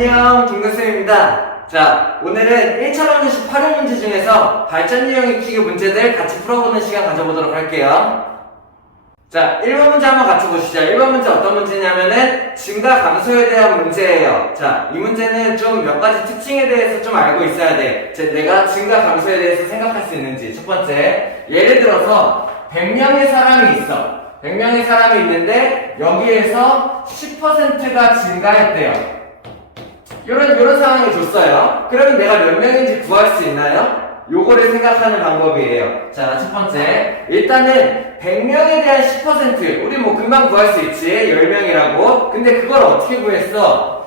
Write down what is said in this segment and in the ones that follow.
안녕, 김근쌤입니다. 자, 오늘은 1차원 교식 활용 문제 중에서 발전 유형 익히기 문제들 같이 풀어보는 시간 가져보도록 할게요. 자, 1번 문제 한번 같이 보시죠. 1번 문제 어떤 문제냐면은 증가 감소에 대한 문제예요. 자, 이 문제는 좀 몇 가지 특징에 대해서 좀 알고 있어야 돼. 내가 증가 감소에 대해서 생각할 수 있는지. 첫 번째, 예를 들어서 100명의 사람이 있어. 100명의 사람이 있는데 여기에서 10%가 증가했대요. 요런 상황이 줬어요. 그러면 내가 몇 명인지 구할 수 있나요? 요거를 생각하는 방법이에요. 자, 첫 번째. 일단은 100명에 대한 10%. 우리 뭐 금방 구할 수 있지. 10명이라고. 근데 그걸 어떻게 구했어?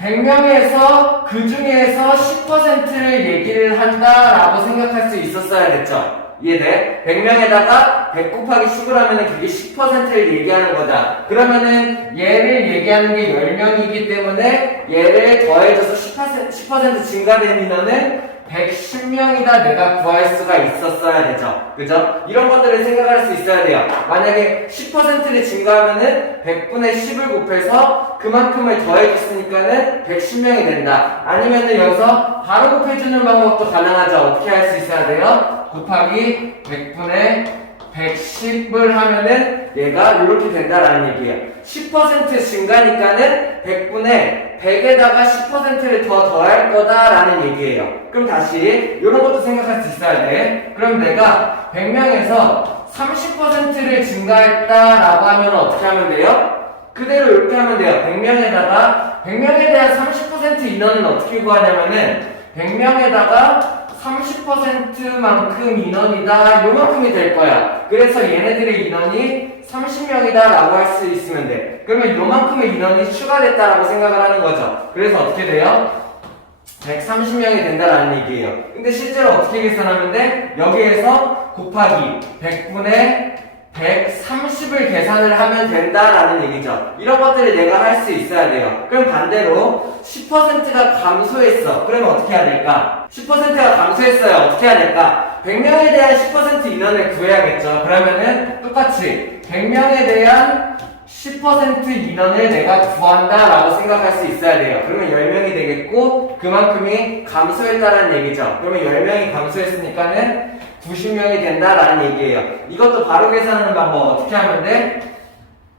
100명에서 그 중에서 10%를 얘기를 한다라고 생각할 수 있었어야 됐죠. 이해돼? 100명에다가 100 곱하기 10을 하면은 그게 10%를 얘기하는 거다. 그러면은 얘를 얘기하는 게 10명이기 때문에 얘를 더해줘서 10% 증가된 인원은 110명이다 내가 구할 수가 있었어야 되죠. 그죠? 이런 것들을 생각할 수 있어야 돼요. 만약에 10%를 증가하면은 100분의 10을 곱해서 그만큼을 더해줬으니까는 110명이 된다. 아니면은 여기서 바로 곱해주는 방법도 가능하죠. 어떻게 할 수 있어야 돼요? 곱하기 100분의 110을 하면은 얘가 이렇게 된다라는 얘기예요. 10% 증가니까는 100분의 100에다가 10%를 더 더할 거다라는 얘기예요. 그럼 다시 이런 것도 생각할 수 있어야 돼. 그럼 내가 100명에서 30%를 증가했다라고 하면 어떻게 하면 돼요? 그대로 이렇게 하면 돼요. 100명에 대한 30% 인원은 어떻게 구하냐면은 100명에다가 30%만큼 인원이다. 요만큼이 될 거야. 그래서 얘네들의 인원이 30명이다 라고 할 수 있으면 돼. 그러면 요만큼의 인원이 추가됐다라고 생각을 하는 거죠. 그래서 어떻게 돼요? 130명이 된다라는 얘기예요. 근데 실제로 어떻게 계산하면 돼? 여기에서 곱하기 100분의 130을 계산을 하면 된다라는 얘기죠. 이런 것들을 내가 할 수 있어야 돼요. 그럼 반대로 10%가 감소했어. 그러면 어떻게 해야 될까? 10%가 감소했어요. 어떻게 해야 될까? 100명에 대한 10% 인원을 구해야겠죠. 그러면은 똑같이 100명에 대한 10% 인원을 내가 구한다라고 생각할 수 있어야 돼요. 그러면 10명이 되겠고 그만큼이 감소했다라는 얘기죠. 그러면 10명이 감소했으니까는 90명이 된다라는 얘기예요. 이것도 바로 계산하는 방법 어떻게 하면 돼?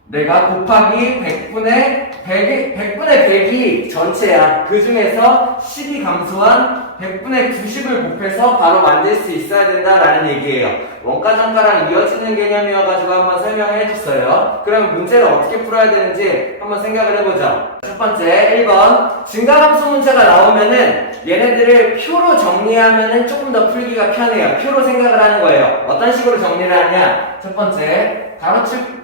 내가 곱하기 100분의 100이 전체야. 그 중에서 10이 감소한 100분의 90을 곱해서 바로 만들 수 있어야 된다라는 얘기예요. 원가정가랑 이어지는 개념이어가지고 한번 설명을 해줬어요. 그럼 문제를 어떻게 풀어야 되는지 한번 생각을 해보자. 첫 번째 1번 증가함수 문제가 나오면은 얘네들을 표로 정리하면은 조금 더 풀기가 편해요. 표로 생각을 하는 거예요. 어떤 식으로 정리를 하냐? 첫 번째 가로축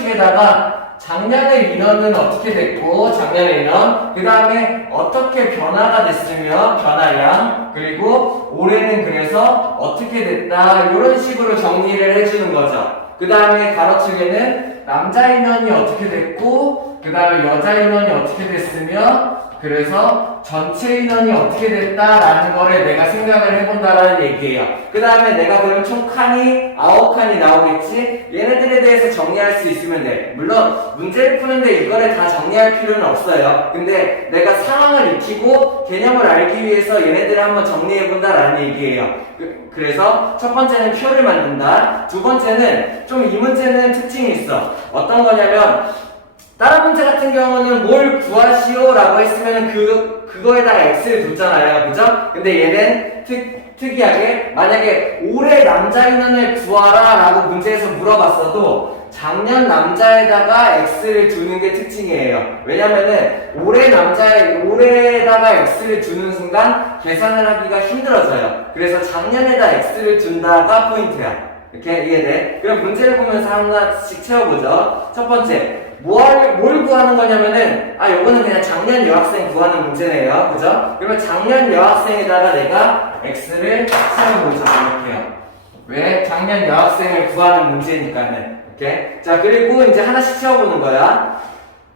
세로축에다가 작년의 인원은 어떻게 됐고 작년의 인원 그 다음에 어떻게 변화가 됐으며 변화량 그리고 올해는 그래서 어떻게 됐다 이런 식으로 정리를 해주는 거죠. 그 다음에 가로축에는 남자 인원이 어떻게 됐고 그 다음에 여자 인원이 어떻게 됐으며 그래서 전체 인원이 어떻게 됐다라는 거를 내가 생각을 해본다라는 얘기예요. 그 다음에 내가 그럼 총 칸이 9칸이 나오겠지? 얘네들에 대해서 정리할 수 있으면 돼. 물론 문제를 푸는데 이거를 다 정리할 필요는 없어요. 근데 내가 상황을 익히고 개념을 알기 위해서 얘네들을 한번 정리해본다라는 얘기예요. 그래서 첫 번째는 표를 만든다. 두 번째는 좀 이 문제는 특징이 있어. 어떤 거냐면 다른 문제 같은 경우는 뭘 구하시오 라고 했으면 그거에다가 x를 뒀잖아요. 그죠? 근데 얘는 특이하게 만약에 올해 남자 인원을 구하라 라고 문제에서 물어봤어도 작년 남자에다가 x를 두는 게 특징이에요. 왜냐면은 올해에다가 x를 두는 순간 계산을 하기가 힘들어져요. 그래서 작년에다 x를 둔다가 포인트야. 이렇게 이해돼? 그럼 문제를 보면서 하나씩 채워보죠. 첫 번째 뭘 구하는 거냐면은 요거는 그냥 작년 여학생 구하는 문제네요. 그죠? 그러면 작년 여학생에다가 내가 x를 채워보죠. 이렇게요. 왜? 작년 여학생을 구하는 문제니까는. 이렇게. 자, 그리고 이제 하나씩 채워보는 거야.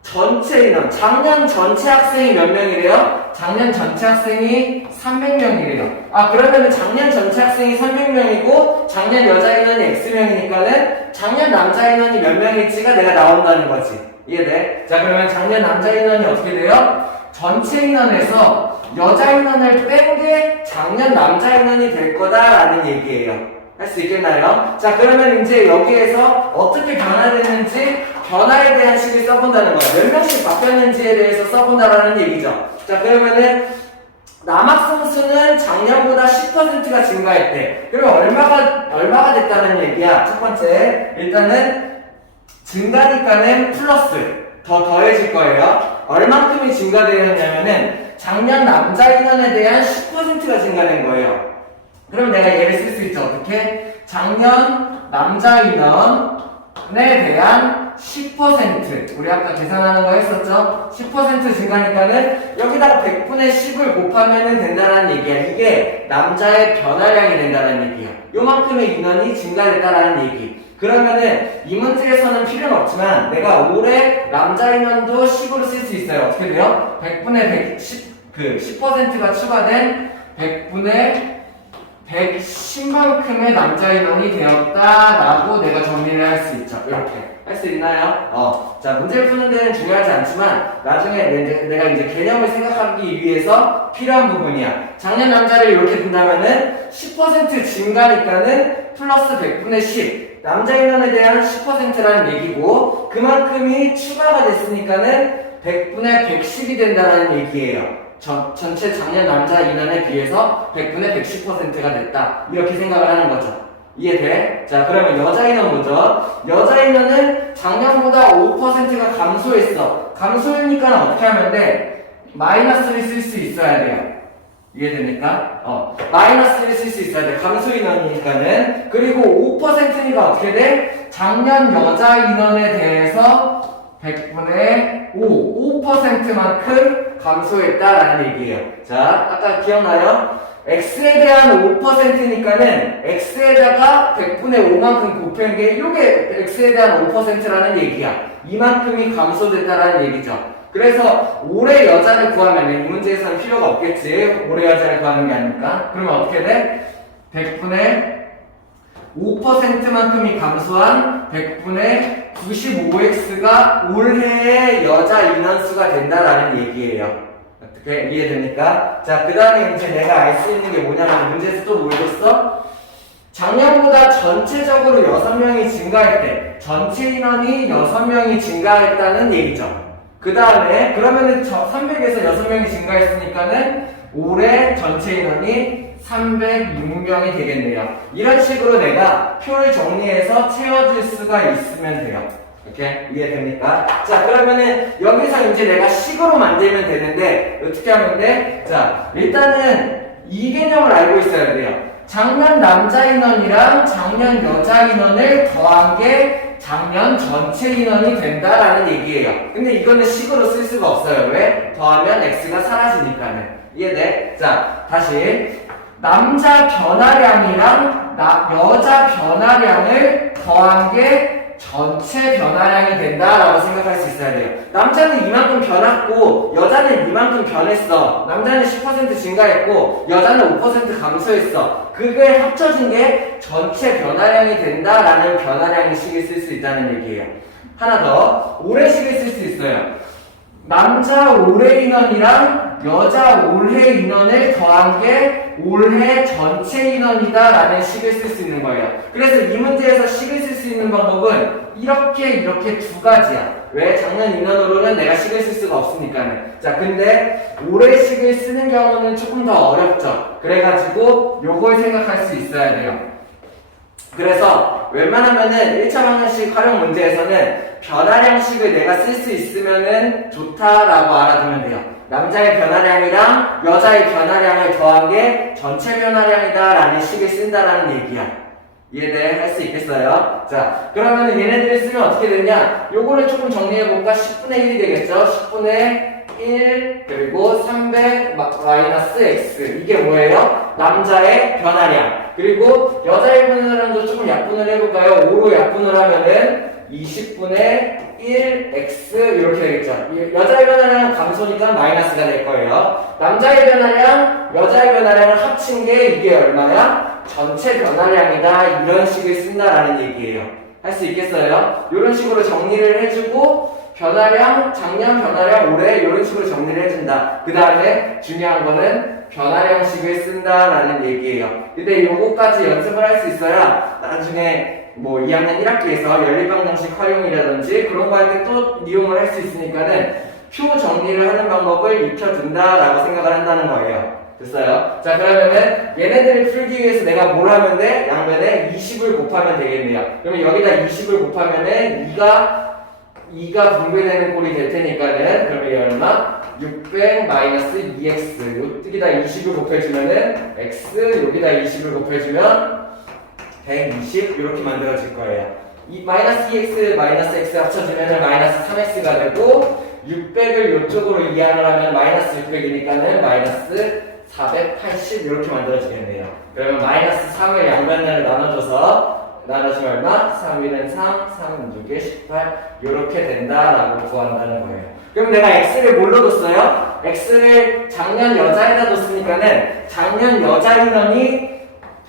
전체 인원. 작년 전체 학생이 몇 명이래요? 작년 전체 학생이 300명이래요. 그러면은 작년 전체 학생이 300명이고 작년 여자 인원이 X명이니까는 작년 남자 인원이 몇 명일지가 내가 나온다는 거지. 이해돼? 자, 그러면 작년 남자 인원이 어떻게 돼요? 전체 인원에서 여자 인원을 뺀 게 작년 남자 인원이 될 거다라는 얘기예요. 할 수 있겠나요? 자, 그러면 이제 여기에서 어떻게 변화되는지 변화에 대한 식을 써본다는 거예요. 몇 명씩 바뀌었는지에 대해서 써본다라는 얘기죠. 자, 그러면은 남학생 수는 작년보다 10%가 증가했대. 그러면 얼마가 됐다는 얘기야? 첫 번째, 일단은 증가니까는 플러스 더해질 거예요. 얼만큼이 증가되었냐면은 작년 남자 인원에 대한 10%가 증가된 거예요. 그럼 내가 얘를 쓸 수 있죠. 어떻게? 작년 남자 인원에 대한 10% 우리 아까 계산하는 거 했었죠? 10% 증가니까는 여기다가 100분의 10을 곱하면 된다는 얘기야. 이게 남자의 변화량이 된다는 얘기야. 요만큼의 인원이 증가됐다라는 얘기. 그러면은 이 문제에서는 필요는 없지만 내가 올해 남자 인원도 10으로 쓸 수 있어요. 어떻게 돼요? 100분의 10%가 추가된 100분의 110만큼의 남자 인원이 되었다라고 내가 정리를 할 수 있죠. 이렇게 할 수 있나요? 자, 문제를 푸는 데는 중요하지 않지만 나중에 내가 이제 개념을 생각하기 위해서 필요한 부분이야. 작년 남자를 이렇게 둔다면은 10% 증가니까는 플러스 100분의 10 남자 인원에 대한 10%라는 얘기고 그만큼이 추가가 됐으니까는 100분의 110이 된다는 얘기예요. 전체 작년 남자 인원에 비해서 100분의 110%가 됐다. 이렇게 생각을 하는 거죠. 이해돼? 자, 그러면 여자 인원 보죠. 여자 인원은 작년보다 5%가 감소했어. 감소니까 어떻게 하면 돼? 마이너스를 쓸 수 있어야 돼요. 이해됩니까? 마이너스를 쓸 수 있어야 돼. 감소 인원이니까는. 그리고 5%니까 어떻게 돼? 작년 여자 인원에 대해서 100분의 5%만큼 감소했다라는 얘기예요. 자, 아까 기억나요? x에 대한 5%니까는 x에다가 100분의 5만큼 곱한 게 이게 x에 대한 5%라는 얘기야. 이만큼이 감소됐다라는 얘기죠. 그래서 올해 여자를 구하면 이 문제에서는 필요가 없겠지. 올해 여자를 구하는 게 아니니까. 그러면 어떻게 돼? 100분의 5%만큼이 감소한 100분의 95x가 올해의 여자 인원수가 된다라는 얘기예요. 어떻게 이해됩니까? 자, 그 다음에 이제 내가 알 수 있는 게 뭐냐면 문제에서 또 뭘 줬어? 작년보다 전체적으로 6명이 증가했대. 전체 인원이 6명이 증가했다는 얘기죠. 그 다음에 그러면은 300에서 6명이 증가했으니까는 올해 전체 인원이 306명이 되겠네요. 이런 식으로 내가 표를 정리해서 채워줄 수가 있으면 돼요. 이렇게 이해됩니까? 자, 그러면은 여기서 이제 내가 식으로 만들면 되는데 어떻게 하면 돼? 자, 일단은 이 개념을 알고 있어야 돼요. 작년 남자 인원이랑 작년 여자 인원을 더한 게 작년 전체 인원이 된다라는 얘기예요. 근데 이거는 식으로 쓸 수가 없어요. 왜? 더하면 x가 사라지니까는. 이해돼? 자, 다시 남자 변화량이랑 여자 변화량을 더한 게 전체 변화량이 된다라고 생각할 수 있어야 돼요. 남자는 이만큼 변했고 여자는 이만큼 변했어. 남자는 10% 증가했고 여자는 5% 감소했어. 그게 합쳐진 게 전체 변화량이 된다라는 변화량식을 쓸 수 있다는 얘기예요. 하나 더, 올해식을 쓸 수 있어요. 남자 올해 인원이랑 여자 올해 인원을 더한 게 올해 전체 인원이다 라는 식을 쓸 수 있는 거예요. 그래서 이 문제에서 식을 쓸 수 있는 방법은 이렇게 두 가지야. 왜? 작년 인원으로는 내가 식을 쓸 수가 없으니까는. 자, 근데 올해 식을 쓰는 경우는 조금 더 어렵죠. 그래가지고 요걸 생각할 수 있어야 돼요. 그래서 웬만하면은 1차 방정식 활용 문제에서는 변화량식을 내가 쓸 수 있으면은 좋다라고 알아두면 돼요. 남자의 변화량이랑 여자의 변화량을 더한 게 전체 변화량이다 라는 식을 쓴다라는 얘기야. 이해돼? 할 수 있겠어요? 자, 그러면은 얘네들을 쓰면 어떻게 되냐? 요거를 조금 정리해볼까? 10분의 1이 되겠죠? 10분의 1 그리고 300 마이너스 x 이게 뭐예요? 남자의 변화량. 그리고 여자의 변화량도 조금 약분을 해볼까요? 5로 약분을 하면은 20분의 1x 이렇게 되겠죠. 여자의 변화량은 감소니까 마이너스가 될 거예요. 남자의 변화량, 여자의 변화량을 합친 게 이게 얼마야? 전체 변화량이다. 이런 식을 쓴다라는 얘기예요. 할 수 있겠어요? 이런 식으로 정리를 해주고 변화량, 작년, 변화량, 올해 이런 식으로 정리를 해준다. 그 다음에 중요한 거는 변화량식을 쓴다라는 얘기예요. 근데 요거까지 연습을 할 수 있어야 나중에 뭐 2학년 1학기에서 연립방정식 활용이라든지 그런 거 할 때 또 이용을 할 수 있으니까는 표 정리를 하는 방법을 익혀둔다라고 생각을 한다는 거예요. 됐어요? 자, 그러면은 얘네들을 풀기 위해서 내가 뭘 하면 돼? 양면에 20을 곱하면 되겠네요. 그러면 여기다 20을 곱하면은 2가 분배되는 꼴이 될 테니까는 그러면 이 얼마? 600 마이너스 2x 여기다 20을 곱해주면은 x 여기다 20을 곱해주면 120 이렇게 만들어질 거예요. 이 마이너스 2x 마이너스 x 합쳐주면은 마이너스 3x가 되고 600을 이쪽으로 이항을 하면 마이너스 600이니까는 마이너스 480 이렇게 만들어지겠네요. 그러면 마이너스 3을 양면으로 나눠주면 얼마? 3, 1은 3, 3, 6에 18 이렇게 된다라고 구한다는 거예요. 그럼 내가 x를 뭘로 뒀어요? x를 작년 여자에다 뒀으니까는 작년 여자 인원이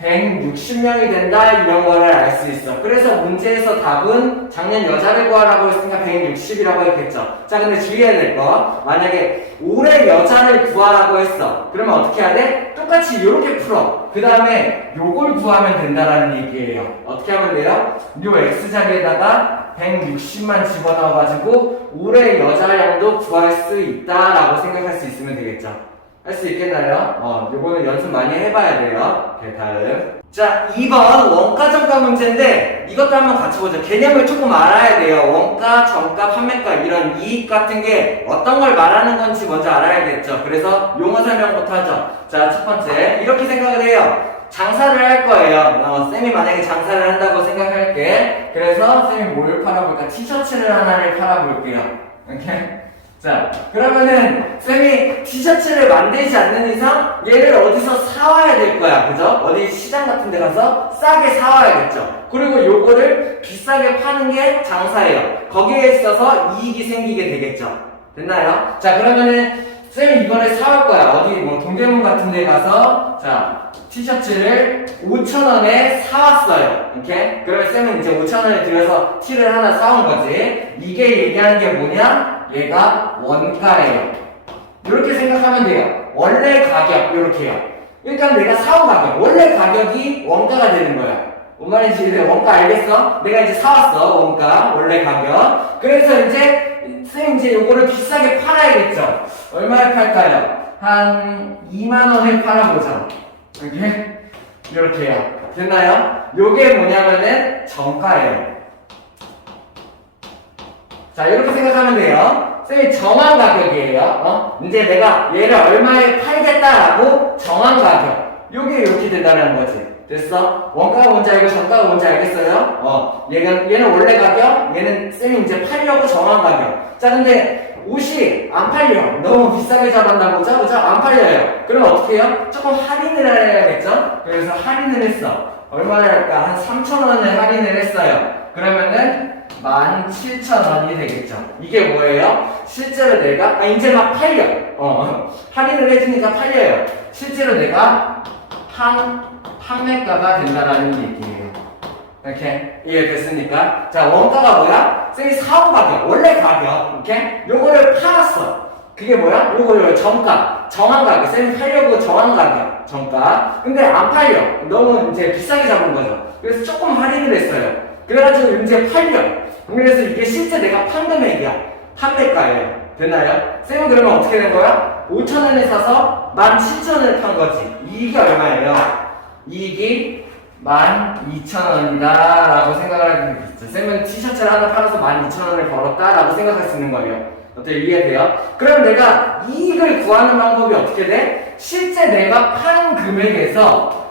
160명이 된다 이런 거를 알 수 있어. 그래서 문제에서 답은 작년 여자를 구하라고 했으니까 160이라고 했겠죠. 자, 근데 주의해야 될 거, 만약에 올해 여자를 구하라고 했어. 그러면 어떻게 해야 돼? 똑같이 이렇게 풀어. 그 다음에 요걸 구하면 된다라는 얘기예요. 어떻게 하면 돼요? 요 x 자리에다가 160만 집어넣어가지고 올해 여자량도 구할 수 있다라고 생각할 수 있으면 되겠죠. 할 수 있겠나요? 요거는 연습 많이 해봐야 돼요. 오케이, 다음. 자, 2번 원가 정가 문제인데 이것도 한번 같이 보죠. 개념을 조금 알아야 돼요. 원가, 정가, 판매가 이런 이익 같은 게 어떤 걸 말하는 건지 먼저 알아야겠죠. 그래서 용어 설명부터 하죠. 자, 첫 번째 이렇게 생각을 해요. 장사를 할 거예요. 쌤이 만약에 장사를 한다고 생각할게. 그래서 쌤이 뭘 팔아볼까? 티셔츠를 하나를 팔아볼게요. 오케이? 자, 그러면은 쌤이 티셔츠를 만들지 않는 이상 얘를 어디서 사와야 될 거야. 그죠? 어디 시장 같은 데 가서 싸게 사와야겠죠. 그리고 요거를 비싸게 파는 게 장사예요. 거기에 있어서 이익이 생기게 되겠죠. 됐나요? 자, 그러면은 쌤이 이거를 사올 거야. 어디 뭐 동대문 같은 데 가서 자, 티셔츠를 5,000원에 사왔어요. 오케이? 그러면 쌤은 이제 5,000원에 들여서 티를 하나 사온 거지. 이게 얘기하는 게 뭐냐? 얘가 원가예요. 이렇게 생각하면 돼요. 원래 가격 이렇게요. 그러니까 내가 사온 가격, 원래 가격이 원가가 되는 거야. 뭔 말인지 원가 알겠어? 내가 이제 사왔어. 원가, 원래 가격. 그래서 이제 쌤 이제 요거를 비싸게 팔아야겠죠. 얼마에 팔까요? 한 2만 원에 팔아보죠. 이렇게 이렇게요. 됐나요? 요게 뭐냐면은 정가예요. 자, 이렇게 생각하면 돼요. 쌤이 정한 가격이에요. 이제 내가 얘를 얼마에 팔겠다라고 정한 가격. 요게 이렇게 된다는 거지. 됐어? 원가가 뭔지 알고 정가가 뭔지 알겠어요? 얘는 원래 가격, 얘는 쌤이 이제 팔려고 정한 가격. 자, 근데 옷이 안 팔려. 너무 비싸게 잡았나 보죠? 그죠? 안 팔려요. 그럼 어떻게 해요? 조금 할인을 해야겠죠? 그래서 할인을 했어. 얼마나 할까? 한 3,000원을 할인을 했어요. 그러면은 17,000원이 되겠죠. 이게 뭐예요? 실제로 내가 이제 막 팔려. 할인을 해주니까 팔려요. 실제로 내가 판매가가 된다라는 얘기예요. 이렇게 이해됐습니까? 자, 원가가 뭐야? 쌤이 사온 가격, 원래 가격. 이렇게 요거를 팔았어. 그게 뭐야? 요거 정가, 정한 가격. 쌤이 팔려고 정한 가격, 정가. 근데 안 팔려. 너무 이제 비싸게 잡은 거죠. 그래서 조금 할인을 했어요. 그래가지고 이제 팔려. 그래서 이게 실제 내가 판 금액이야. 판매가예요. 됐나요? 쌤은 그러면 어떻게 된 거야? 5,000원에 사서 17,000원에 판 거지. 이익이 얼마예요? 이익이 12,000원이다 라고 생각을 하는 게 있죠. 쌤은 티셔츠를 하나 팔아서 12,000원을 벌었다 라고 생각할 수 있는 거예요. 어떻게 이해돼요? 그럼 내가 이익을 구하는 방법이 어떻게 돼? 실제 내가 판 금액에서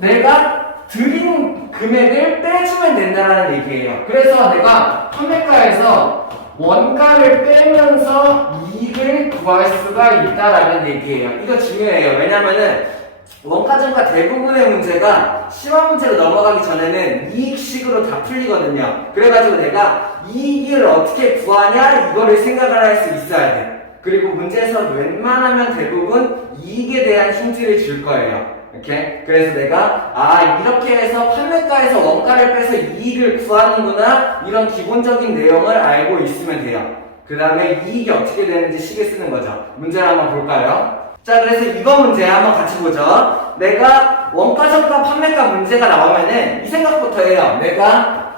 내가 드린 금액을 빼주면 된다는 얘기예요. 그래서 내가 판매가에서 원가를 빼면서 이익을 구할 수가 있다라는 얘기예요. 이거 중요해요. 왜냐면은 원가 정가 대부분의 문제가 심화 문제로 넘어가기 전에는 이익식으로 다 풀리거든요. 그래가지고 내가 이익을 어떻게 구하냐 이거를 생각을 할 수 있어야 돼. 그리고 문제에서 웬만하면 대부분 이익에 대한 힌트를 줄 거예요. 이렇게. 그래서 내가 이렇게 해서 판매가에서 원가를 빼서 이익을 구하는구나, 이런 기본적인 내용을 알고 있으면 돼요. 그 다음에 이익이 어떻게 되는지 식을 쓰는 거죠. 문제를 한번 볼까요? 자, 그래서 이번 문제 한번 같이 보죠. 내가 원가, 정가, 판매가 문제가 나오면은 이 생각부터 해요. 내가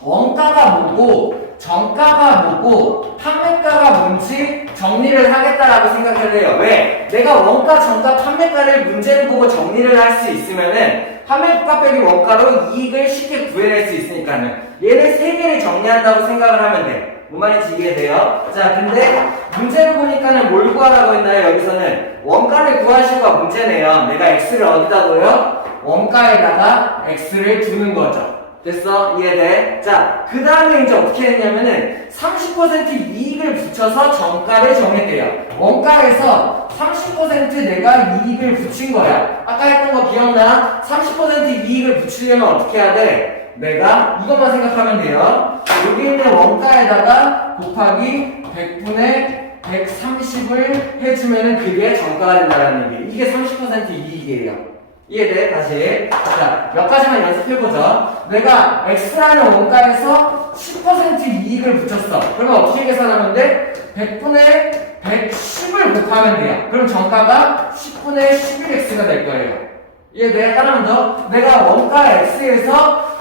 원가가 뭐고 정가가 뭐고 판매가가 뭔지 정리를 하겠다라고 생각을 해요. 왜? 내가 원가, 정가, 판매가를 문제를 보고 정리를 할 수 있으면은 판매가 빼기 원가로 이익을 쉽게 구해낼 수 있으니까는 얘네 세 개를 정리한다고 생각을 하면 돼. 뭔 말인지 이해돼요? 자, 근데 문제를 보니까는 뭘 구하라고 했나요? 여기서는 원가를 구하시고 문제네요. 내가 x를 어디다 둬요? 원가에다가 x를 두는 거죠. 됐어? 이해돼? 자, 그 다음에 이제 어떻게 했냐면은 30% 이익을 붙여서 정가를 정했대요. 원가에서 30% 내가 이익을 붙인 거야. 아까 했던 거 기억나? 30% 이익을 붙이려면 어떻게 해야 돼? 내가 이것만 생각하면 돼요. 여기 있는 원가에다가 곱하기 100분의 130을 해주면은 그게 정가가 된다는 얘기. 이게 30% 이익이에요. 이해돼? 다시. 자, 몇 가지만 연습해보죠. 내가 X라는 원가에서 10% 이익을 붙였어. 그러면 어떻게 계산하면 돼? 100분의 110을 곱하면 돼요. 그럼 정가가 10분의 11X가 될 거예요. 이해돼? 하나만 더. 내가 원가 X에서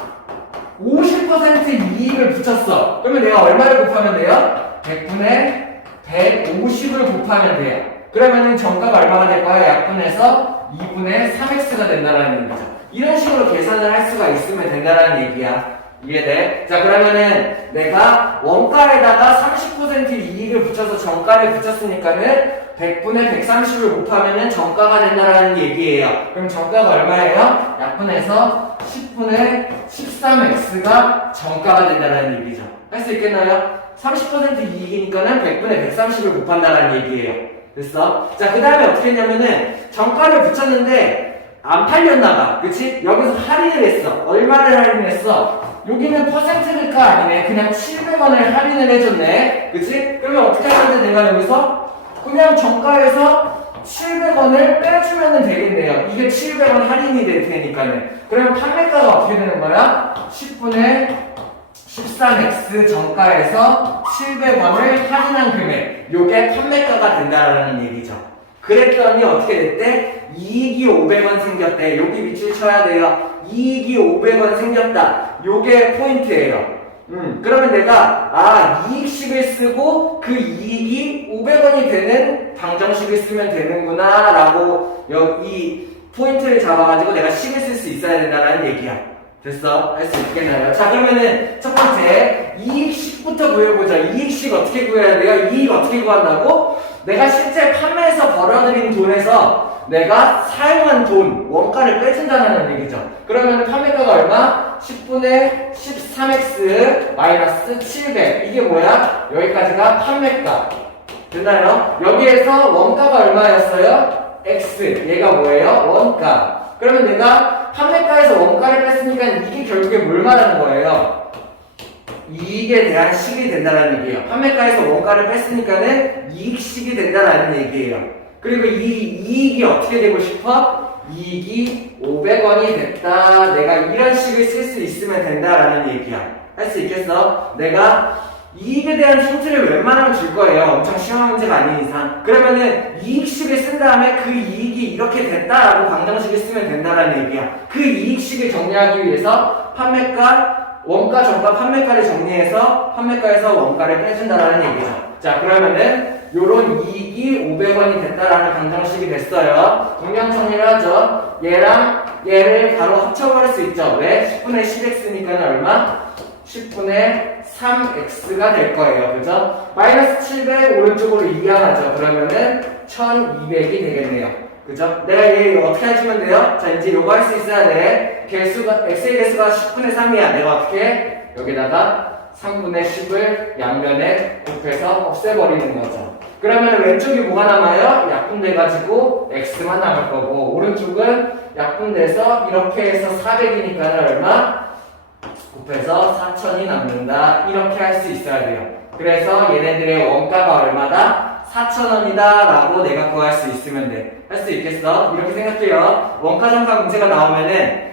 50% 이익을 붙였어. 그러면 내가 얼마를 곱하면 돼요? 100분의 150을 곱하면 돼요. 그러면은 정가가 얼마가 될 거야? 약분해서 2분의 3x가 된다라는 얘기죠. 이런 식으로 계산을 할 수가 있으면 된다라는 얘기야. 이해돼? 자, 그러면은 내가 원가에다가 30% 이익을 붙여서 정가를 붙였으니까는 100분의 130을 곱하면은 정가가 된다라는 얘기예요. 그럼 정가가 얼마예요? 약분해서 10분의 13x가 정가가 된다라는 얘기죠. 할 수 있겠나요? 30% 이익이니까는 100분의 130을 곱한다라는 얘기예요. 됐어? 자, 그 다음에 어떻게 했냐면은 정가를 붙였는데 안 팔렸나봐. 그치? 여기서 할인을 했어. 얼마를 할인했어? 여기는 퍼센트가 아니네. 그냥 700원을 할인을 해줬네. 그치? 그러면 어떻게 하는데 내가 여기서 그냥 정가에서 700원을 빼주면 되겠네요. 이게 700원 할인이 될 테니까는. 그러면 판매가가 어떻게 되는 거야? 10분의 13x 정가에서 700원을 할인한 금액, 요게 판매가가 된다라는 얘기죠. 그랬더니 어떻게 됐대? 이익이 500원 생겼대. 여기 밑줄 쳐야 돼요. 이익이 500원 생겼다. 요게 포인트예요. 그러면 내가 이익식을 쓰고 그 이익이 500원이 되는 방정식을 쓰면 되는구나 라고 이 포인트를 잡아가지고 내가 식을 쓸 수 있어야 된다는 얘기야. 됐어? 할 수 있겠나요? 자, 그러면은 첫 번째 이익식부터 구해보자. 이익식 어떻게 구해야 돼요? 이익 어떻게 구한다고? 내가 실제 판매해서 벌어들인 돈에서 내가 사용한 돈, 원가를 빼준다는 얘기죠. 그러면 판매가가 얼마? 10분의 13x 마이너스 700. 이게 뭐야? 여기까지가 판매가. 됐나요? 여기에서 원가가 얼마였어요? x. 얘가 뭐예요? 원가. 그러면 내가 판매가에서 원가를 뺐으니까 이게 결국에 뭘 말하는 거예요? 이익에 대한 식이 된다는 얘기예요. 판매가에서 원가를 뺐으니까는 이익식이 된다는 얘기예요. 그리고 이 이익이 어떻게 되고 싶어? 이익이 500원이 됐다. 내가 이런 식을 쓸 수 있으면 된다라는 얘기야. 할 수 있겠어? 내가 이익에 대한 힌트를 웬만하면 줄 거예요. 엄청 쉬운 문제가 아닌 이상. 그러면은 이익식을 쓴 다음에 그 이익이 이렇게 됐다라고 방정식을 쓰면 된다라는 얘기야. 그 이익식을 정리하기 위해서 판매가, 원가, 정가, 판매가를 정리해서 판매가에서 원가를 빼준다라는 얘기죠. 자, 그러면은 요런 이익이 500원이 됐다라는 방정식이 됐어요. 동량 정리를 하죠. 얘랑 얘를 바로 합쳐버릴 수 있죠. 왜? 10분의 10x니까 얼마? 10분의 3x가 될 거예요. 그죠? 마이너스 700 오른쪽으로 이항하죠. 그러면은 1200이 되겠네요. 그죠? 내가 얘 어떻게 해주면 돼요? 자, 이제 요거 할 수 있어야 돼. 개수가, x의 개수가 10분의 3이야. 내가 어떻게 해? 여기다가 3분의 10을 양면에 곱해서 없애버리는 거죠. 그러면 왼쪽이 뭐가 남아요? 약분돼가지고 x만 남을 거고, 오른쪽은 약분돼서 이렇게 해서 400이니까 얼마? 곱해서 4000이 남는다. 이렇게 할 수 있어야 돼요. 그래서 얘네들의 원가가 얼마다? 4,000원이다 라고 내가 구할 수 있으면 돼. 할 수 있겠어? 이렇게 생각해요. 원가정가 문제가 나오면은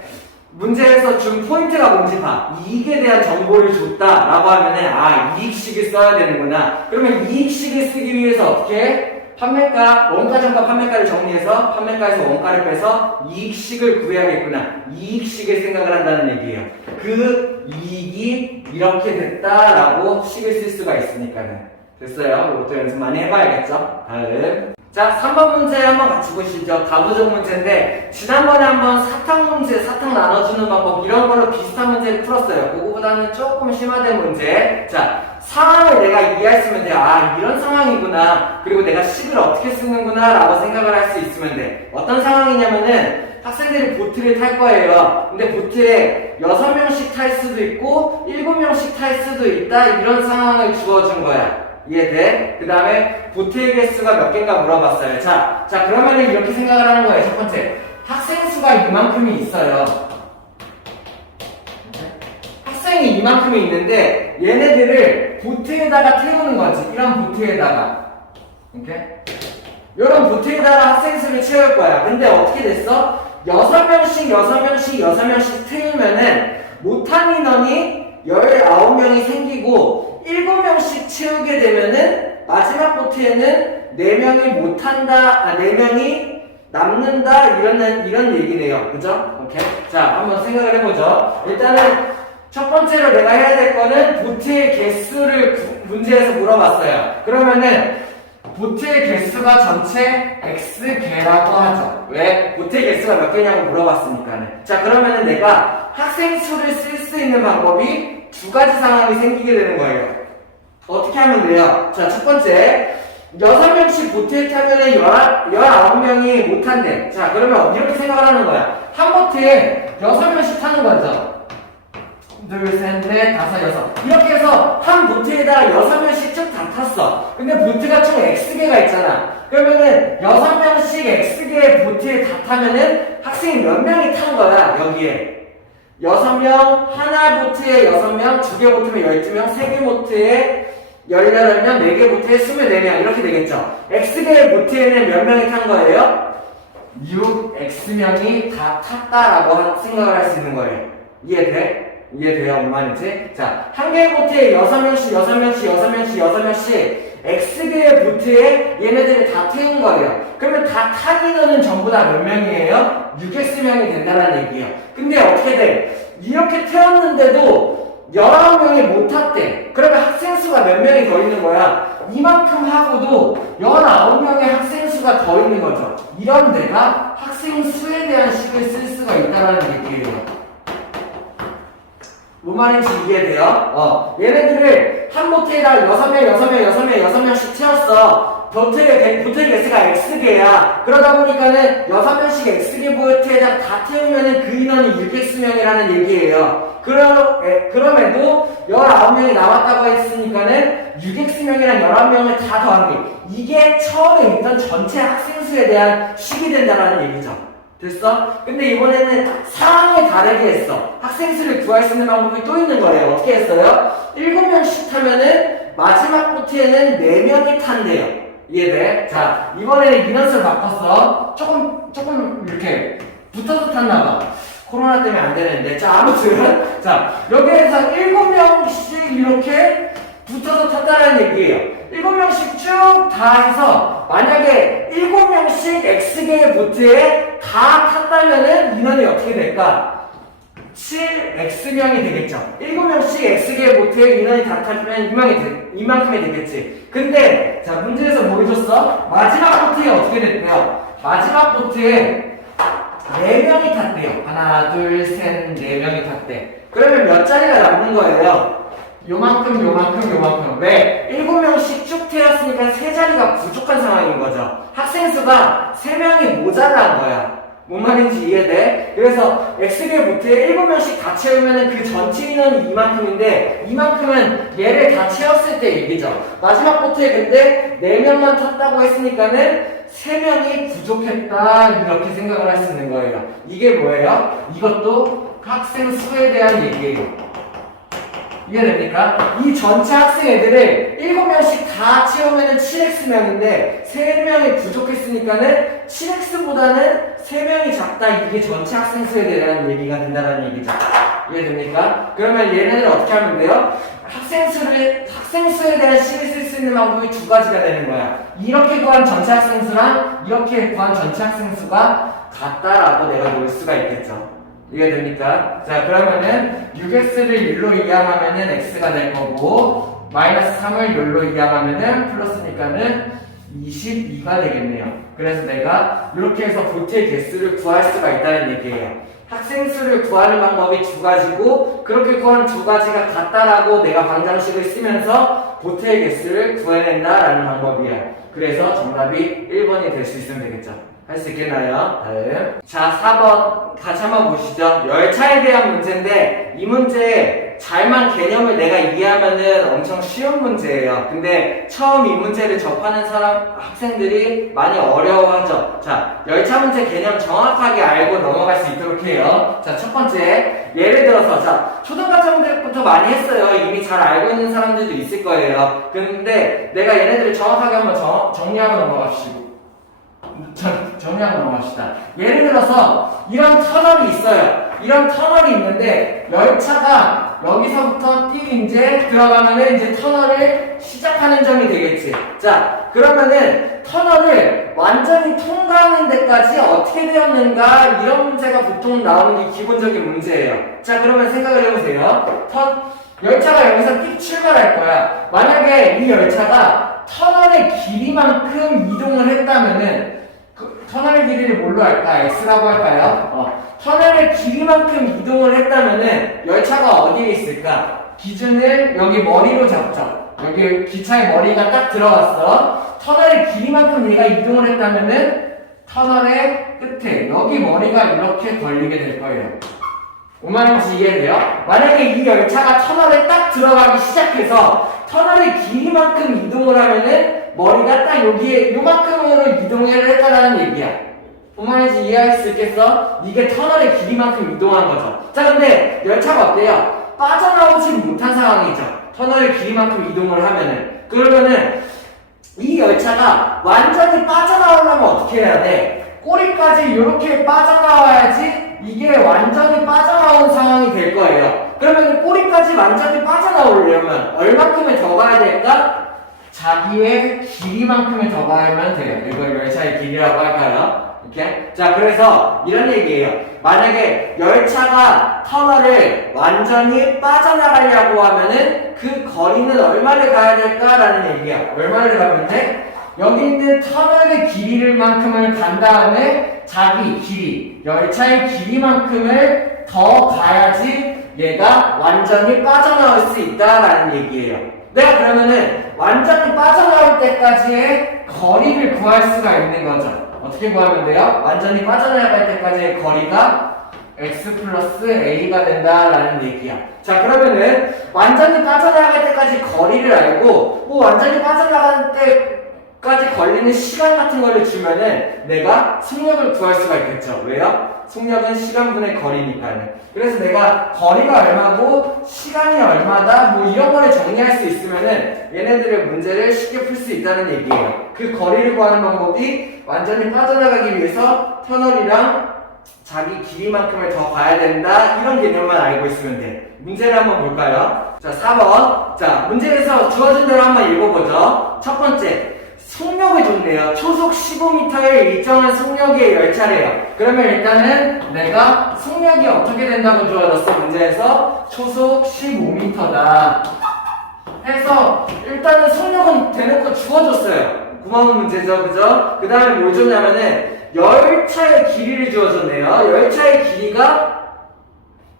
문제에서 준 포인트가 뭔지 봐. 이익에 대한 정보를 줬다 라고 하면은 아, 이익식을 써야 되는구나. 그러면 이익식을 쓰기 위해서 어떻게 해? 판매가, 원가정가 판매가를 정리해서 판매가에서 원가를 빼서 이익식을 구해야겠구나. 이익식을 생각을 한다는 얘기예요. 그 이익이 이렇게 됐다라고 식을 쓸 수가 있으니까는. 됐어요? 이것도 연습 많이 해봐야겠죠? 다음. 자, 3번 문제 한번 같이 보시죠. 가부족 문제인데, 지난번에 한번 사탕 문제, 사탕 나눠주는 방법, 이런 걸로 비슷한 문제를 풀었어요. 그거보다는 조금 심화된 문제. 자, 상황을 내가 이해했으면 돼요. 아, 이런 상황이구나. 그리고 내가 식을 어떻게 쓰는구나. 라고 생각을 할 수 있으면 돼. 어떤 상황이냐면은, 학생들이 보트를 탈 거예요. 근데 보트에 6명씩 탈 수도 있고, 7명씩 탈 수도 있다. 이런 상황을 주어준 거야. 이해돼? 그 다음에 보트의 개수가 몇 개인가 물어봤어요. 자, 그러면은 이렇게 생각을 하는 거예요. 첫 번째, 학생 수가 이만큼이 있어요. 학생이 이만큼이 있는데 얘네들을 보트에다가 태우는 거지. 이런 보트에다가. 오케이? 이런 보트에다가 학생 수를 채울 거야. 근데 어떻게 됐어? 6명씩 태우면은 못한 인원이 19명이 생기고 7명씩 채우게 되면은 마지막 보트에는 4명이 못한다, 4명이 남는다, 이런 얘기네요. 그죠? 오케이? 자, 한번 생각을 해보죠. 일단은 첫 번째로 내가 해야 될 거는 보트의 개수를 문제에서 물어봤어요. 그러면은 보트의 개수가 전체 X개라고 하죠. 왜? 보트의 개수가 몇 개냐고 물어봤으니까는. 자, 그러면은 내가 학생 수를 쓸 수 있는 방법이 두 가지 상황이 생기게 되는 거예요. 어떻게 하면 돼요? 자, 첫 번째, 6명씩 보트에 타면은 19명이 못 탄대. 자, 그러면 이렇게 생각을 하는 거야. 한 보트에 6명씩 타는 거죠. 둘, 셋, 넷, 다섯, 여섯. 이렇게 해서 한 보트에다가 6명씩 쭉 다 탔어. 근데 보트가 총 X개가 있잖아. 그러면은 6명씩 X개의 보트에 다 타면은 학생이 몇 명이 탄 거야, 여기에. 6명, 하나 보트에 6명, 2개 보트면 12명, 3개 보트에 18명, 4개 보트에 24명, 이렇게 되겠죠. X개의 보트에는 몇 명이 탄 거예요? 6X명이 다 탔다라고 생각을 할 수 있는 거예요. 이해돼? 이해돼요? 뭔 말인지? 자, 한 개의 보트에 6명씩 X개의 보트에 얘네들이 다 태운 거예요. 그러면 다 탄 인원은 전부 다 몇 명이에요? 6X명이 된다는 얘기예요. 근데 어떻게 돼? 이렇게 태웠는데도 19명이 못 탔대. 그러면 학생 수가 몇 명이 더 있는 거야? 이만큼 하고도 19명의 학생 수가 더 있는 거죠. 이런 데가 학생 수에 대한 식을 쓸 수가 있다는 얘기예요. 뭔 말인지 이해돼요? 얘네들을 한 보트에다 6명씩 채웠어. 보트의 개수가 X개야. 그러다 보니까는 6명씩 X개 보트에다 다 태우면은 그 인원이 6X명이라는 얘기예요. 그럼에도 19명이 남았다고 했으니까는 6X명이랑 11명을 다 더하는 게 이게 처음에 있던 전체 학생 수에 대한 식이 된다는 얘기죠. 됐어? 근데 이번에는 상황이 다르게 했어. 학생 수를 구할 수 있는 방법이 또 있는 거예요. 어떻게 했어요? 7명씩 타면은 마지막 보트에는 4명이 탄대요. 이해돼? 자, 이번에는 인원수를 바꿨어. 조금 이렇게 붙어서 탔나봐. 코로나 때문에 안 되는데. 자, 아무튼. 자, 여기에서 7명씩 이렇게 붙어서 탔다는 얘기예요. 7명씩 쭉 다 해서 만약에 7명씩 X개의 보트에 다 탔다면은 인원이 어떻게 될까? 7X명이 되겠죠. 7명씩 X개의 보트에 인원이 다 타면 이만큼이 되겠지. 근데 자, 문제에서 뭐 해줬어? 마지막 보트에 어떻게 됐대요? 마지막 보트에 4명이 탔대요. 하나, 둘, 셋, 4명이 탔대. 그러면 몇 자리가 남는 거예요? 요만큼. 왜? 7명씩 쭉 태웠으니까 3자리가 부족한 상황인 거죠. 학생 수가 3명이 모자란 거야. 뭔 말인지 이해돼? 그래서 X개 보트에 7명씩 다 채우면은 그 전체 인원이 이만큼인데, 이만큼은 얘를 다 채웠을 때 얘기죠. 마지막 보트에 근데 4명만 탔다고 했으니까는 3명이 부족했다, 이렇게 생각을 할 수 있는 거예요. 이게 뭐예요? 이것도 학생 수에 대한 얘기예요. 이해됩니까? 이 전체 학생 애들을 7명씩 다 채우면은 7x명인데 3명이 부족했으니까는 7x보다는 3명이 작다. 이게 전체 학생 수에 대한 얘기가 된다는 얘기죠. 이해됩니까? 그러면 얘네들 어떻게 하면 돼요? 학생 수에 대한 식을 쓸 수 있는 방법이 두 가지가 되는 거야. 이렇게 구한 전체 학생 수랑 이렇게 구한 전체 학생 수가 같다라고 내가 볼 수가 있겠죠. 이해됩니까? 자, 그러면은 6x를 1로 이항하면은 x가 될 거고 마이너스 3을 1로 이항하면은 플러스니까는 22가 되겠네요. 그래서 내가 이렇게 해서 보트의 개수를 구할 수가 있다는 얘기예요. 학생 수를 구하는 방법이 두 가지고 그렇게 구한 두 가지가 같다라고 내가 방정식을 쓰면서 보트의 개수를 구해낸다라는 방법이야. 그래서 정답이 1번이 될 수 있으면 되겠죠. 할 수 있겠나요? 다음. 자, 4번 같이 한번 보시죠. 열차에 대한 문제인데 이 문제 잘만 개념을 내가 이해하면은 엄청 쉬운 문제예요. 근데 처음 이 문제를 접하는 학생들이 많이 어려워하죠. 자, 열차 문제 개념 정확하게 알고 넘어갈 수 있도록 해요. 자, 첫 번째 예를 들어서 자, 초등과정들부터 많이 했어요. 이미 잘 알고 있는 사람들도 있을 거예요. 근데 내가 얘네들을 정확하게 한번 정리하고 넘어갑시다. 정리하고 넘어갑시다. 예를 들어서 이런 터널이 있어요. 이런 터널이 있는데 열차가 여기서부터 이제 들어가면은 이제 터널을 시작하는 점이 되겠지. 자, 그러면은 터널을 완전히 통과하는 데까지 어떻게 되었는가 이런 문제가 보통 나오는 게 기본적인 문제예요. 자, 그러면 생각을 해보세요. 열차가 여기서 띡 출발할 거야. 만약에 이 열차가 터널의 길이만큼 이동을 했다면은 터널의 길이를 뭘로 할까? x라고 할까요? 터널의 길이만큼 이동을 했다면은 열차가 어디에 있을까? 기준을 여기 머리로 잡죠. 여기 기차의 머리가 딱 들어갔어. 터널의 길이만큼 얘가 이동을 했다면은 터널의 끝에 여기 머리가 이렇게 걸리게 될 거예요. 뭔 말인지 이해돼요? 만약에 이 열차가 터널에 딱 들어가기 시작해서 터널의 길이만큼 이동을 하면은 머리가 딱 여기에 요만큼으로 이동을 했다라는 얘기야. 뭔 말인지 이해할 수 있겠어? 이게 터널의 길이만큼 이동한 거죠. 자, 근데 열차가 어때요? 빠져나오지 못한 상황이죠. 터널의 길이만큼 이동을 하면은. 그러면은 이 열차가 완전히 빠져나오려면 어떻게 해야 돼? 꼬리까지 이렇게 빠져나와야지 이게 완전히 빠져나온 상황이 될 거예요. 그러면 꼬리까지 완전히 빠져나오려면 얼마큼을 더 가야 될까? 자기의 길이만큼을 더 가면 돼요. 이걸 열차의 길이라고 할까요? 이렇게? 자, 그래서 이런 얘기예요. 만약에 열차가 터널을 완전히 빠져나가려고 하면은 그 거리는 얼마를 가야 될까라는 얘기야. 얼마를 가면 돼? 여기 있는 터널의 길이만큼을 간 다음에 자기 길이, 열차의 길이만큼을 더 가야지 얘가 완전히 빠져나올 수 있다라는 얘기예요. 내가 그러면은 완전히 빠져나올 때까지의 거리를 구할 수가 있는 거죠. 어떻게 구하면 돼요? 완전히 빠져나갈 때까지의 거리가 x 플러스 a가 된다라는 얘기야. 자, 그러면은 완전히 빠져나갈 때까지 거리를 알고 뭐 완전히 빠져나갈 때까지 걸리는 시간 같은 거를 주면은 내가 속력을 구할 수가 있겠죠. 왜요? 속력은 시간분의 거리니까요. 그래서 내가 거리가 얼마고 시간이 얼마다 뭐 이런 거를 정리할 수 있으면은 얘네들의 문제를 쉽게 풀 수 있다는 얘기예요. 그 거리를 구하는 방법이 완전히 빠져나가기 위해서 터널이랑 자기 길이만큼을 더 가야 된다 이런 개념만 알고 있으면 돼. 문제를 한번 볼까요? 자, 4번. 자, 문제에서 주어진 대로 한번 읽어보죠. 첫 번째, 속력을 줬네요. 초속 15m의 일정한 속력의 열차래요. 그러면 일단은 내가 속력이 어떻게 된다고 주어졌어? 문제에서 초속 15m다 해서 일단은 속력은 대놓고 주어졌어요. 고마운 문제죠, 그죠? 그 다음에 뭘 줬냐면은 열차의 길이를 주어졌네요. 열차의 길이가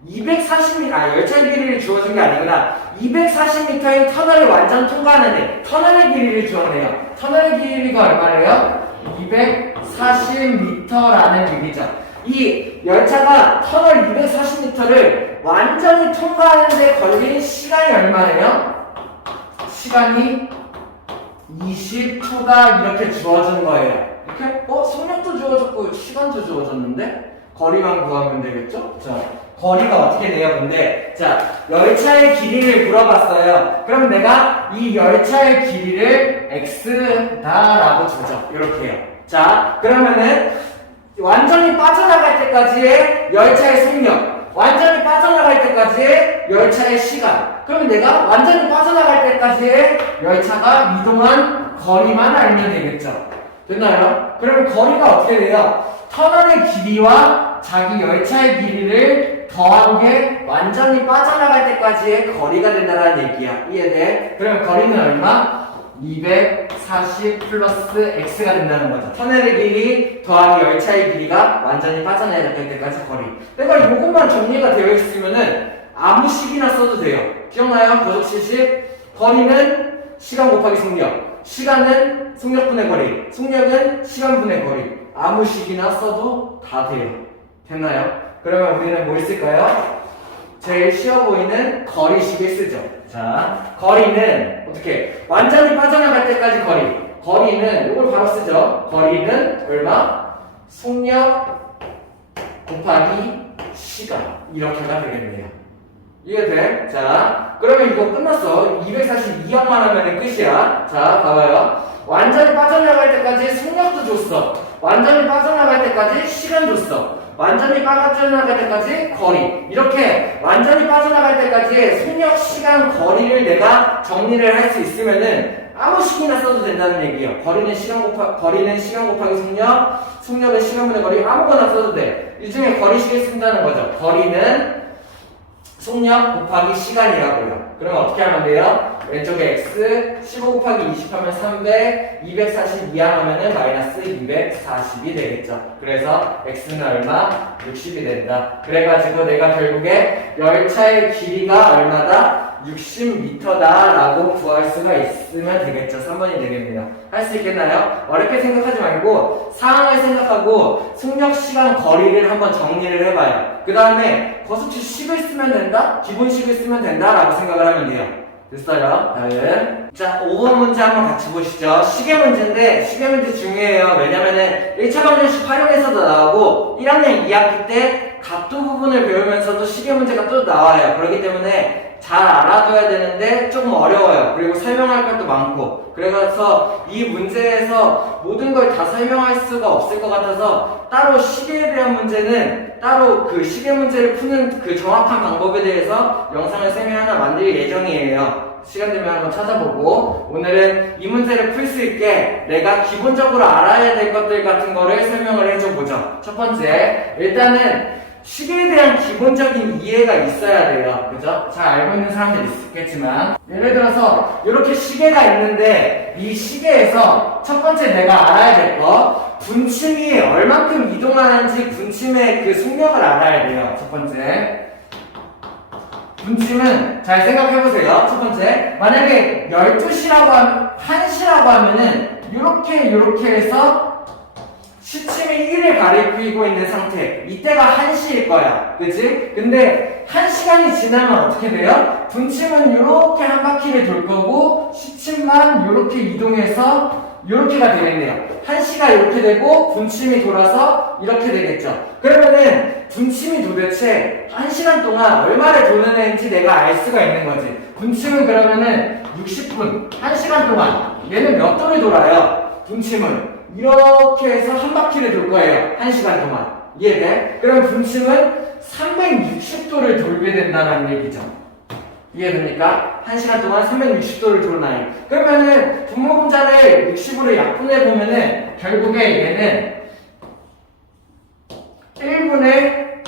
240m, 열차의 길이를 주어준 게 아니구나. 240m인 터널을 완전 통과하는데 터널의 길이를 주었네요. 터널의 길이가 얼마래요? 240m라는 얘기죠. 이 열차가 터널 240m를 완전히 통과하는데 걸린 시간이 얼마예요? 시간이 20초가 이렇게 주어진 거예요. 이렇게? 속력도 주어졌고 시간도 주어졌는데? 거리만 구하면 되겠죠? 자, 거리가 어떻게 돼요? 근데 자, 열차의 길이를 물어봤어요. 그럼 내가 이 열차의 길이를 x다라고 주죠. 이렇게요. 자, 그러면은 완전히 빠져나갈 때까지의 열차의 속력, 완전히 빠져나갈 때까지의 열차의 시간. 그러면 내가 완전히 빠져나갈 때까지의 열차가 이동한 거리만 알면 되겠죠. 됐나요? 그러면 거리가 어떻게 돼요? 터널의 길이와 자기 열차의 길이를 더한 게 완전히 빠져나갈 때까지의 거리가 된다는 얘기야. 이해돼? 그러면 거리는 얼마? 240 플러스 x가 된다는 거죠. 터널의 길이 더하기 열차의 길이가 완전히 빠져나갈 때까지 거리. 내가 이것만 정리가 되어 있으면은 아무 식이나 써도 돼요. 기억나요? 고속시식. 거리는 시간 곱하기 속력. 시간은 속력분의 거리. 속력은 시간분의 거리. 아무 식이나 써도 다 돼요. 됐나요? 그러면 우리는 뭘 쓸까요? 제일 쉬워 보이는 거리식을 쓰죠. 자, 거리는 어떻게? 완전히 빠져나갈 때까지 거리. 거리는 이걸 바로 쓰죠. 거리는 얼마? 속력 곱하기 시간. 이렇게가 되겠네요. 이해돼? 자, 그러면 이거 끝났어. 242항만 하면 끝이야. 자, 봐봐요. 완전히 빠져나갈 때까지 속력도 줬어. 완전히 빠져나갈 때까지 시간 줬어. 완전히 빠져나갈 때까지 거리. 이렇게 완전히 빠져나갈 때까지의 속력, 시간, 거리를 내가 정리를 할 수 있으면은 아무 식이나 써도 된다는 얘기예요. 거리는 시간 곱하기 속력, 속력은 시간분의 거리. 아무거나 써도 돼. 이 중에 거리식을 쓴다는 거죠. 거리는 속력 곱하기 시간이라고요. 그러면 어떻게 하면 돼요? 왼쪽에 x 15 곱하기 20 하면 300, 242 하면은 마이너스 240이 되겠죠. 그래서 x는 얼마? 60이 된다. 그래가지고 내가 결국에 열차의 길이가 얼마다? 60m다 라고 구할 수가 있으면 되겠죠. 3번이 되겠습니다. 할 수 있겠나요? 어렵게 생각하지 말고 상황을 생각하고 속력, 시간, 거리를 한번 정리를 해봐요. 그 다음에 거속식 식을 쓰면 된다? 기본식을 쓰면 된다? 라고 생각을 하면 돼요. 됐어요? 다음. 자, 5번 문제 한번 같이 보시죠. 시계 문제인데, 시계 문제 중요해요. 왜냐면은 1차 방정식 활용해서도 나오고, 1학년 2학기 때 각도 부분을 배우면서도 시계 문제가 또 나와요. 그렇기 때문에 잘 알아둬야 되는데 조금 어려워요. 그리고 설명할 것도 많고. 그래서 이 문제에서 모든 걸 다 설명할 수가 없을 것 같아서 따로 시계에 대한 문제는 따로 그 시계 문제를 푸는 그 정확한 방법에 대해서 영상을 쌤이 하나 만들 예정이에요. 시간 되면 한번 찾아보고, 오늘은 이 문제를 풀 수 있게 내가 기본적으로 알아야 될 것들 같은 거를 설명을 해줘 보죠. 첫 번째, 일단은 시계에 대한 기본적인 이해가 있어야 돼요. 그죠? 잘 알고 있는 사람들이 있겠지만, 예를 들어서 이렇게 시계가 있는데 이 시계에서 첫 번째 내가 알아야 될 거, 분침이 얼만큼 이동하는지 분침의 그 속력을 알아야 돼요. 첫 번째, 분침은 잘 생각해보세요. 첫 번째, 만약에 12시라고 하면 1시라고 하면은 요렇게 해서 시침이 1을 가리키고 있는 상태. 이때가 1시일 거야. 그치? 근데 1시간이 지나면 어떻게 돼요? 분침은 이렇게 한 바퀴를 돌 거고 시침만 이렇게 이동해서 이렇게가 되겠네요. 1시가 이렇게 되고 분침이 돌아서 이렇게 되겠죠. 그러면은 분침이 도대체 1시간 동안 얼마를 도는 애인지 내가 알 수가 있는 거지. 분침은 그러면은 60분, 1시간 동안 얘는 몇 도를 돌아요? 분침은 이렇게 해서 한 바퀴를 돌 거예요. 1시간 동안. 이해돼? 그럼 분침은 360도를 돌게 된다는 얘기죠. 이해됩니까? 1시간 동안 360도를 돌나요. 그러면은 분모분자를 60으로 약분해보면은 결국에 얘는 1분에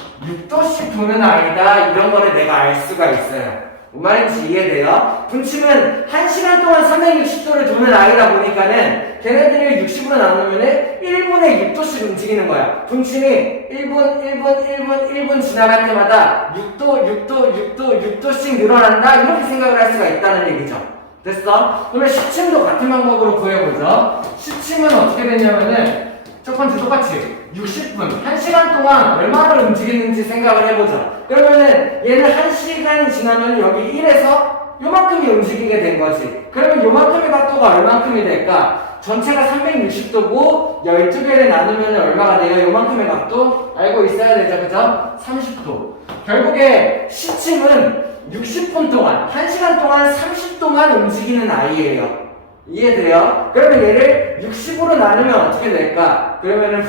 6도씩 도는 아이다. 이런 거를 내가 알 수가 있어요. 뭔 말인지 이해돼요? 분침은 1시간 동안 360도를 도는 아이다 보니까는 걔네들을 60으로 나누면은 1분에 6도씩 움직이는 거야. 분침이 1분 지나갈 때마다 6도씩 늘어난다. 이렇게 생각을 할 수가 있다는 얘기죠. 됐어? 그러면 시침도 같은 방법으로 구해보죠. 시침은 어떻게 되냐면은 첫 번째 똑같이 60분, 1시간 동안 얼마를 움직이는지 생각을 해보자. 그러면은 얘는 1시간이 지나면 여기 1에서 요만큼이 움직이게 된 거지. 그러면 요만큼의 각도가 얼만큼이 될까? 전체가 360도고 12개를 나누면 얼마가 돼요? 요만큼의 각도 알고 있어야 되죠, 그죠? 30도. 결국에 시침은 60분 동안, 1시간 동안 30도만 움직이는 아이예요. 이해돼요? 그러면 얘를 60으로 나누면 어떻게 될까? 그러면은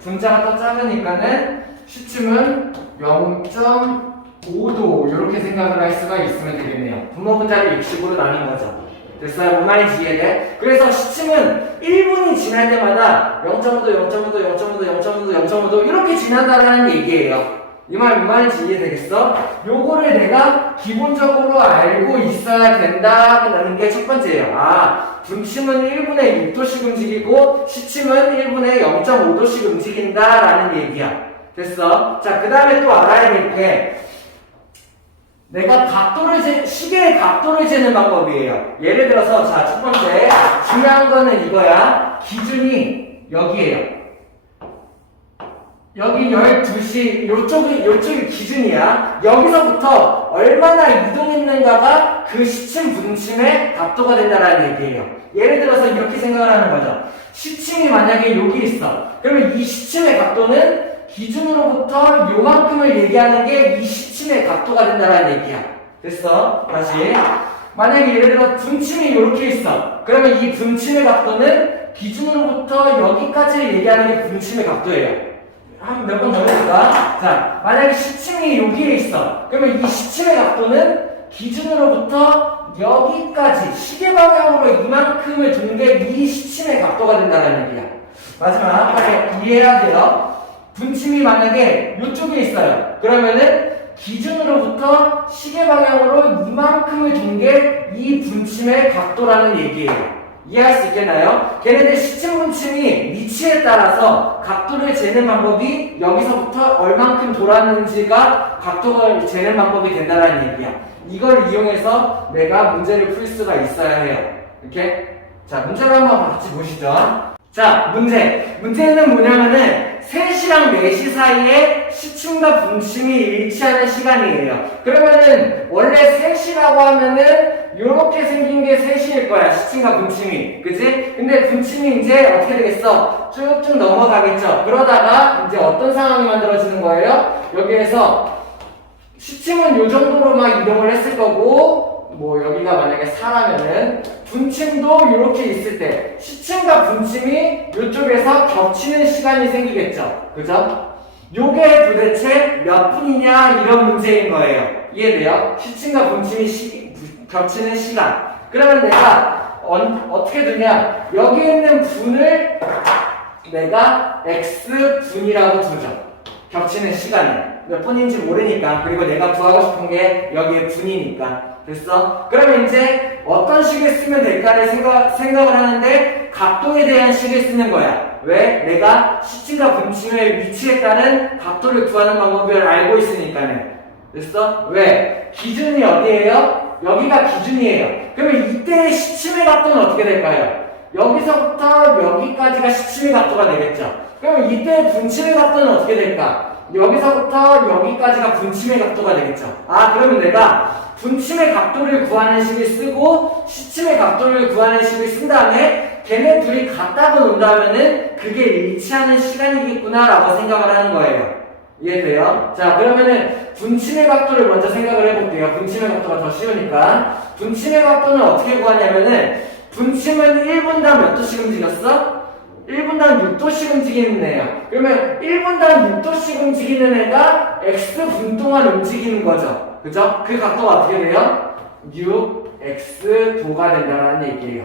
분자가 더 작으니까는 시침은 0.5도 이렇게 생각을 할 수가 있으면 되겠네요. 분모 분자를 60으로 나눈 거죠. 됐어요? 뭔 말인지 이해돼? 그래서 시침은 1분이 지날 때마다 0.5도, 0.5도, 0.5도, 0.5도, 0.5도 이렇게 지난다라는 얘기예요. 이 말 뭔 말인지 이해되겠어? 요거를 내가 기본적으로 알고 있어야 된다라는 게 첫 번째예요. 아, 분침은 1분에 6도씩 움직이고 시침은 1분에 0.5도씩 움직인다라는 얘기야. 됐어? 자, 그 다음에 또 알아야 될 게 내가 시계의 각도를 재는 방법이에요. 예를 들어서, 자, 첫 번째, 중요한 거는 이거야. 기준이 여기에요. 여기 12시, 요쪽이 기준이야. 여기서부터 얼마나 이동했는가가 그 시침, 분침의 각도가 된다라는 얘기예요. 예를 들어서 이렇게 생각을 하는 거죠. 시침이 만약에 여기 있어. 그러면 이 시침의 각도는 기준으로부터 요만큼을 얘기하는 게 이 시침의 각도가 된다라는 얘기야. 됐어? 다시. 만약에 예를 들어 분침이 이렇게 있어. 그러면 이 분침의 각도는 기준으로부터 여기까지를 얘기하는 게 분침의 각도예요. 한 몇 번 더 해볼까? 자, 만약에 시침이 여기에 있어. 그러면 이 시침의 각도는 기준으로부터 여기까지 시계 방향으로 이만큼을 둔 게 이 시침의 각도가 된다는 얘기야. 마지막, 빨리 이해해야 돼요. 분침이 만약에 이쪽에 있어요. 그러면은 기준으로부터 시계 방향으로 이만큼을 둔 게 이 분침의 각도라는 얘기예요. 이해할 수 있겠나요? 걔네들 시침 분침이 위치에 따라서 각도를 재는 방법이 여기서부터 얼만큼 돌았는지가 각도를 재는 방법이 된다는 얘기야. 이걸 이용해서 내가 문제를 풀 수가 있어야 해요. 이렇게? 자, 문제를 한번 같이 보시죠. 자, 문제는 뭐냐면은 3시랑 4시 사이에 시침과 분침이 일치하는 시간이에요. 그러면은 원래 3시라고 하면은 요렇게 생긴 게 3시일 거야. 시침과 분침이. 그치? 근데 분침이 이제 어떻게 되겠어? 쭉쭉 넘어가겠죠. 그러다가 이제 어떤 상황이 만들어지는 거예요? 여기에서 시침은 요 정도로 막 이동을 했을 거고, 뭐 여기가 만약에 4라면은 분침도 이렇게 있을 때 시침과 분침이 이쪽에서 겹치는 시간이 생기겠죠. 그죠? 요게 도대체 몇 분이냐 이런 문제인 거예요. 이해돼요? 시침과 분침이 겹치는 시간. 그러면 내가 어떻게 두냐? 여기 있는 분을 내가 x분이라고 두죠. 겹치는 시간을. 몇 분인지 모르니까. 그리고 내가 구하고 싶은 게 여기에 분이니까. 됐어? 그러면 이제 어떤 식을 쓰면 될까를 생각을 하는데 각도에 대한 식을 쓰는 거야. 왜? 내가 시침과 분침의 위치에 따른 각도를 구하는 방법을 알고 있으니까는. 됐어? 왜? 기준이 어디예요? 여기가 기준이에요. 그러면 이때의 시침의 각도는 어떻게 될까요? 여기서부터 여기까지가 시침의 각도가 되겠죠. 그러면 이때의 분침의 각도는 어떻게 될까? 여기서부터 여기까지가 분침의 각도가 되겠죠. 아, 그러면 내가 분침의 각도를 구하는 식을 쓰고 시침의 각도를 구하는 식을 쓴 다음에 걔네 둘이 같다고 논다면은 그게 일치하는 시간이겠구나 라고 생각을 하는 거예요. 이해돼요? 자, 그러면은 분침의 각도를 먼저 생각을 해볼게요. 분침의 각도가 더 쉬우니까. 분침의 각도는 어떻게 구하냐면은 분침은 1분당 몇 도씩 움직였어? 1분당 6도씩 움직이는 애예요. 그러면 1분당 6도씩 움직이는 애가 x분 동안 움직이는 거죠. 그죠? 그 각도가 어떻게 돼요? 6x도가 된다는 얘기예요.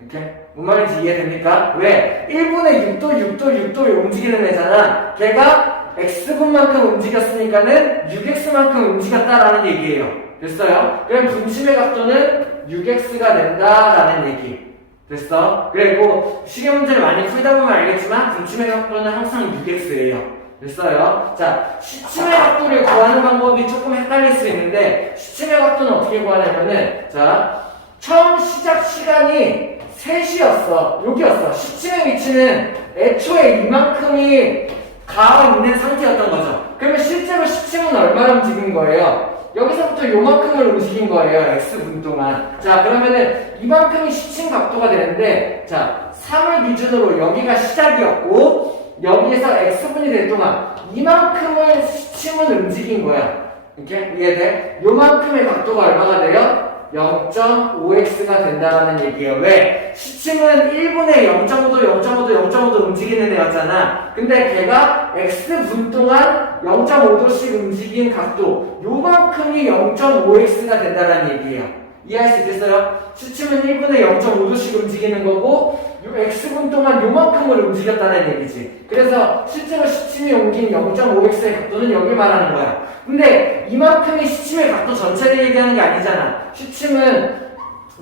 이렇게? 뭔 말인지 이해됩니까? 왜? 1분에 6도 움직이는 애잖아. 걔가 x분만큼 움직였으니까는 6x만큼 움직였다라는 얘기예요. 됐어요? 그럼 분침의 각도는 6x가 된다라는 얘기. 됐어? 그리고 시계 문제를 많이 풀다 보면 알겠지만 분침의 각도는 항상 6x예요. 됐어요? 자, 시침의 각도를 구하는 방법이 조금 헷갈릴 수 있는데 시침의 각도는 어떻게 구하냐면은 자, 처음 시작 시간이 3시였어. 여기였어. 시침의 위치는 애초에 이만큼이 가 있는 상태였던 거죠. 그러면 실제로 시침은 얼마나 움직인 거예요? 여기서부터 요만큼을 움직인 거예요. x분 동안. 자, 그러면은 이만큼이 시침 각도가 되는데 자, 3을 기준으로 여기가 시작이었고 여기에서 x분이 될 동안 이만큼을 시침은 움직인 거야. 이렇게 이해돼? 요만큼의 각도가 얼마가 돼요? 0.5x가 된다는 얘기예요. 왜? 시침은 1분에 0.5도 0.5도 0.5도 움직이는 애였잖아. 근데 걔가 x분 동안 0.5도씩 움직인 각도 요만큼이 0.5x가 된다는 얘기예요. 이해할 수 있겠어요? 시침은 1분에 0.5도씩 움직이는 거고 요 x분 동안 요만큼을 움직였다는 얘기지. 그래서 실제로 시침이 옮긴 0.5x의 각도는 여기 말하는 거야. 근데 이만큼의 시침의 각도 전체를 얘기하는 게 아니잖아. 시침은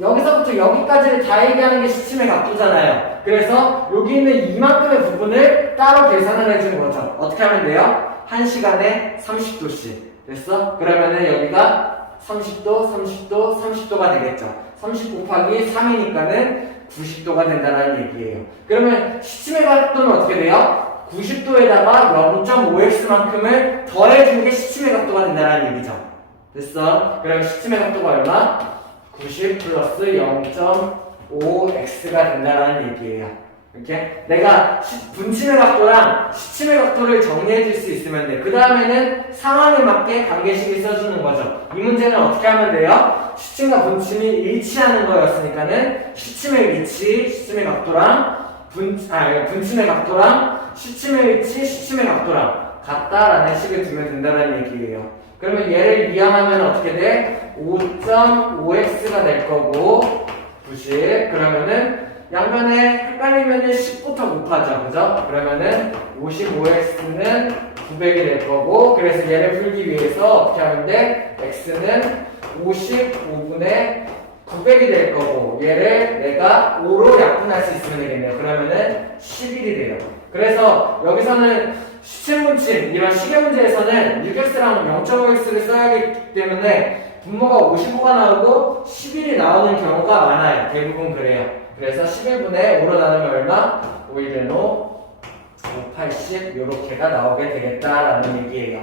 여기서부터 여기까지를 다 얘기하는 게 시침의 각도잖아요. 그래서 여기 있는 이만큼의 부분을 따로 계산을 해주는 거죠. 어떻게 하면 돼요? 1시간에 30도씩. 됐어? 그러면은 여기가 30도, 30도, 30도가 되겠죠. 30 곱하기 3이니까는 90도가 된다는 얘기예요. 그러면 시침의 각도는 어떻게 돼요? 90도에다가 0.5x만큼을 더해준 게 시침의 각도가 된다는 얘기죠. 됐어? 그럼 시침의 각도가 얼마? 90 플러스 0.5x가 된다는 얘기예요. 이렇게 내가 분침의 각도랑 시침의 각도를 정리해 줄 수 있으면 돼. 그 다음에는 상황에 맞게 관계식을 써주는 거죠. 이 문제는 어떻게 하면 돼요? 시침과 분침이 일치하는 거였으니까는 시침의 위치, 시침의 각도랑 분침의 각도랑 시침의 위치, 시침의 각도랑 같다라는 식을 두면 된다는 얘기예요. 그러면 얘를 이항하면 어떻게 돼? 5.5x가 될 거고 90 그러면은 양면에 헷갈리면은 10부터 곱하죠. 그죠? 그러면은 55x는 900이 될 거고 그래서 얘를 풀기 위해서 어떻게 하면 돼? x는 55분의 900이 될 거고 얘를 내가 5로 약분할 수 있으면 되겠네요. 그러면은 11이 돼요. 그래서 여기서는 시침분침 이런 시계 문제에서는 6x랑 0.5x를 써야 하기 때문에 분모가 55가 나오고 11이 나오는 경우가 많아요. 대부분 그래요. 그래서 11분의 5로 나누면 얼마? 5일은 5, 580 요렇게가 나오게 되겠다라는 얘기예요.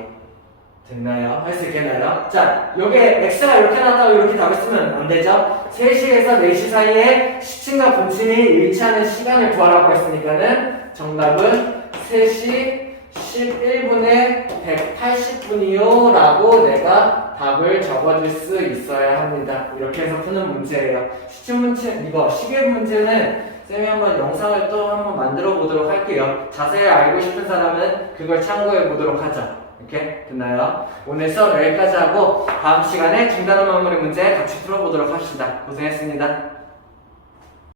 됐나요? 할 수 있겠나요? 자, 요게 x가 이렇게 나왔다고 이렇게 답을 쓰면 안 되죠? 3시에서 4시 사이에 시침과 분침이 일치하는 시간을 구하라고 했으니까는 정답은 3시 11분에 180분이요 라고 내가 답을 적어줄 수 있어야 합니다. 이렇게 해서 푸는 문제예요. 시침 문제, 이거 시계 문제는 쌤이 한번 영상을 또 한번 만들어 보도록 할게요. 자세히 알고 싶은 사람은 그걸 참고해 보도록 하죠. 이렇게 됐나요? 오늘 수업 여기까지 하고 다음 시간에 중단원 마무리 문제 같이 풀어보도록 합시다. 고생했습니다.